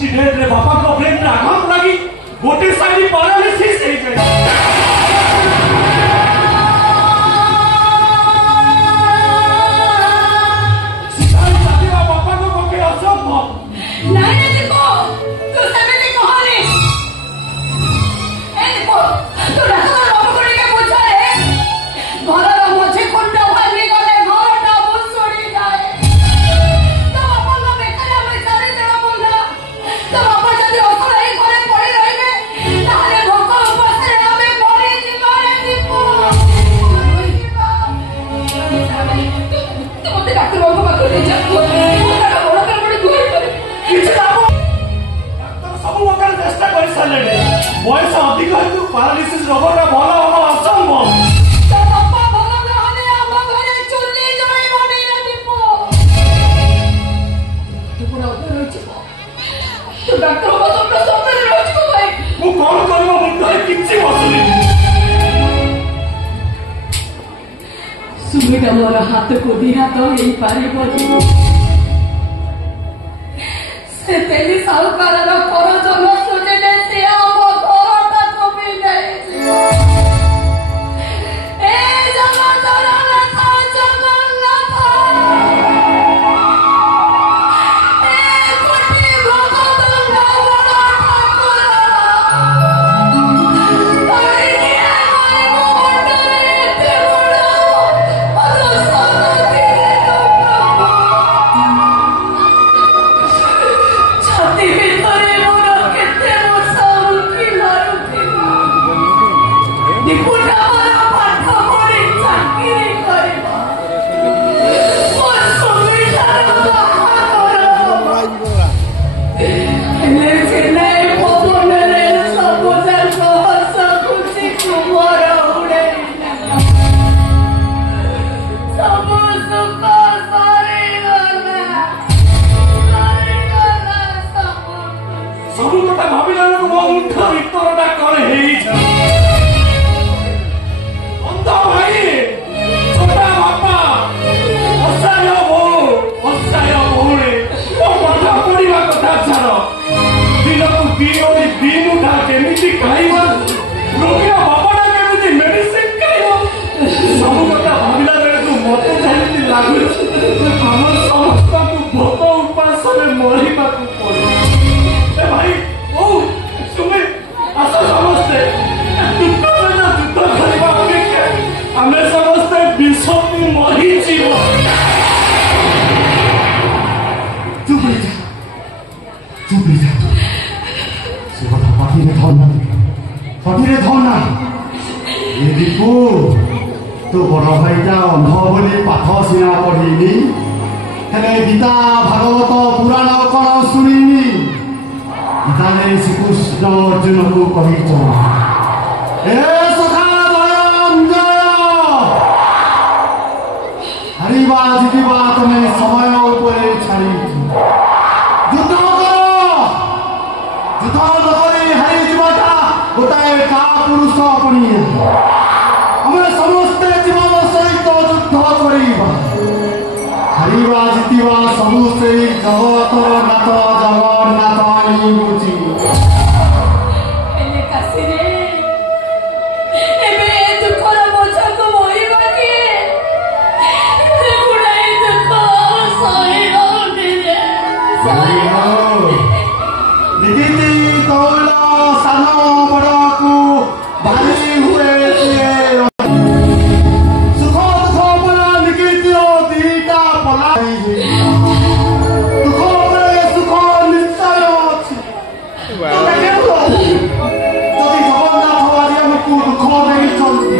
accident रे बापा को ब्रेन में आघात लगी गोटे साइड पैरालिसिस हो जाए बापा को पके असंभव नहीं देखो तू सेमेंट कहानी ए देखो तू रास्ता रोड को लेके पूछा है घर मुझे कुंडा भागी गले घरटा बुसुड़ी जाए तो बापा का बेकार में सारे देवा बोला तो बापा जदी असराई घरे पड़ी रहिबे ताले भोक उपास रे हमें मरी जीवारे दीपो तो मते डॉक्टर बाबू पाखु ले जा बयस अधिक हेतु पैरालिसिस रोगटा भल हम असंभव कौन कर मुंडे किसी बसुनी सुमिता मोर हाथ को दिहात हो पार से तेली साहुकार कर जन सुनिले से हम घरटा कमी जाए ए जगन्नाथ जगन्नाथ ए कोटी भगत बड़ ठाकुर ताई दिए माय मुंडरे ते बड़ परसती छाती ভিতরে মোর কেতে মশাউ কি মারুতি দেখুনা আমার পাঠ পড়ে চাকরি করিব মোর সুবিধার এলে ছেলে পবনরে সবুজার হস খুশি কুমর উড়ে সবু সুখ সারে গলা सब कथा भाविला मो मुंड भितरटा करे अंधा भाई छोटा बापा असाय बहुरे मो पाठ पढ़ा कथा छाड़ दिन को दिन उठा केमी खाइबा रोगी बापाटा केमी मेडिसिन खाइबा सब कथा भाविला बेले तू मत जाती लागु हम समस्त को भोक उपास मरिबा पड़े भाई ओ सुमे आसा समस्ते दुख करवा हमें समस्ते विषम मरी जीव चुप जा से कथा पाटिरे धरना ये दीपू तो बड़ भाईटा अंध बोली पाठ सीना पढ़ीनी हेले गीता भागवत पुराण कण शुणिनी गीतारे श्रीकृष्ण अर्जुन को कही हारिबा जितिबा तुम्हें समय उपरे छाड़ी युद्ध नकरी हारी जीवटा गोटाए का पुरुष अपनी आम समस्ते जीवन सहित युद्ध करिबा हारिबा जितिबा सबु से जगतर नाथ जगन्नाथ ही बुझी एले कासिरे एबे दुखर बोझ को मोहिबा किए से गुड़ाई दुख सही होने रे सही हो निकिति तौल सानो बड़ को भारी हुए सुख दुख पर निकिति दीटा पलाई दुख पर सुख निश्चय अछि যদি জগন্নাথ আজ আমাকে দুঃখ দেই চলতি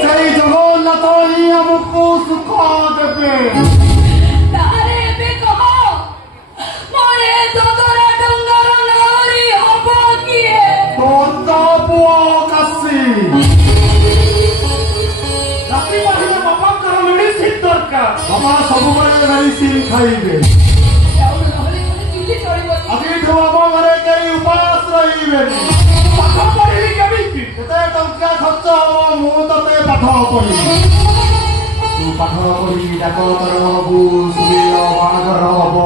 সেই জগন্নাথ হি আমাকে সুখ দেবে তারে বে কহ মোরে দদরা ডঙ্গর নারী হব কিয়ে তোর পুଅ কাশি राति पढ़िले बापा कर मेडिसिन दरकार बाबा सबुबले मेडिसिन खाइबे যাও নহলে কোন চিল্লি চড়িব আগে তো বাবা ঘরে কেই উপাস রহিবে पाठ पढ़िली केमिति কেতে টঙ্কা খরচ হব মু ততে পাঠ পড়ি তু পাঠ পড়ি ডাক্তার হবু সুবিল বাহাঘর হব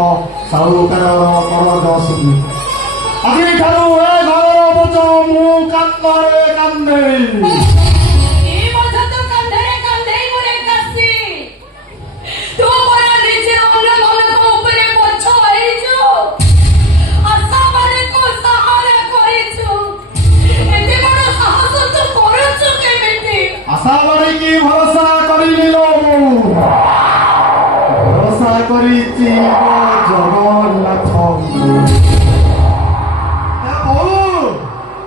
সাহুকার করজ শুনি এই বছর তো কান্ধারে কান্ধাই করে কাছি তো পরে নিজের অন্য মনকে উপরে পছো আইছো আশা বারে কো সাহারা করিছো এতে বড় সাহস তো করছো কেমিতি আশা বাড়ি কি ভরসা করিল ভরসা করিছি জগন্নাথ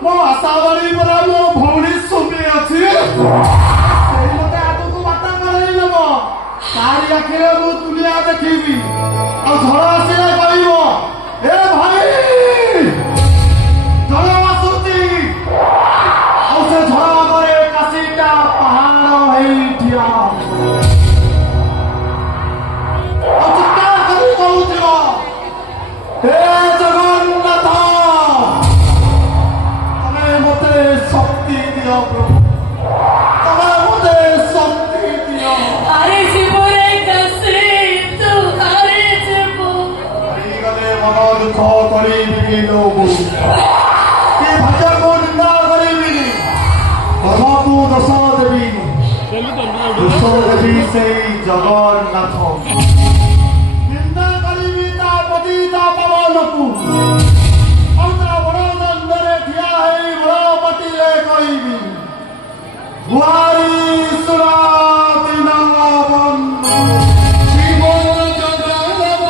ମୋ ଆଶା ବାড়ି ପରା ମୋ ଭଉଣୀ ସୁମି ଅଛି ସେଇ ମତେ ଆଗକୁ ବାଟ କରେଇ ନେବ ତାରି ଆଖିରେ ମୁଁ ଦୁନିଆ ଦେଖିବି ଆଉ ଝଡ଼ ଆସିଲେ କହିବ ଏ ଭାଇ ଝଡ଼ ଆସୁଛି ଆଉ ସେ ଝଡ଼ ଆଗରେ କାଶୀଟା ପାହାଡ଼ ହେଇ ଠିଆ ଆଉ ଚିତ୍କାର କରି କହୁଥିବ ହେ ଜଗନ୍ନାଥ মতে শক্তি দিও প্রভু তোমার মতে শক্তি দিও আরে জীবনে কাছে তো আরে জীবন গলে মন দুঃখ করিবি লোবু কে ভজনକୁ নিন্দা করিবিনি প্রভুକୁ দোষ দেবিনি দোষ দেবি সেই জগন্নাথ নিন্দা করিবি তা পতি তা পবনକୁ କହିବି ଗୁହାରି ସୁରାତି ନବନ୍ଧୁ ଜୀବନ ଜଗତ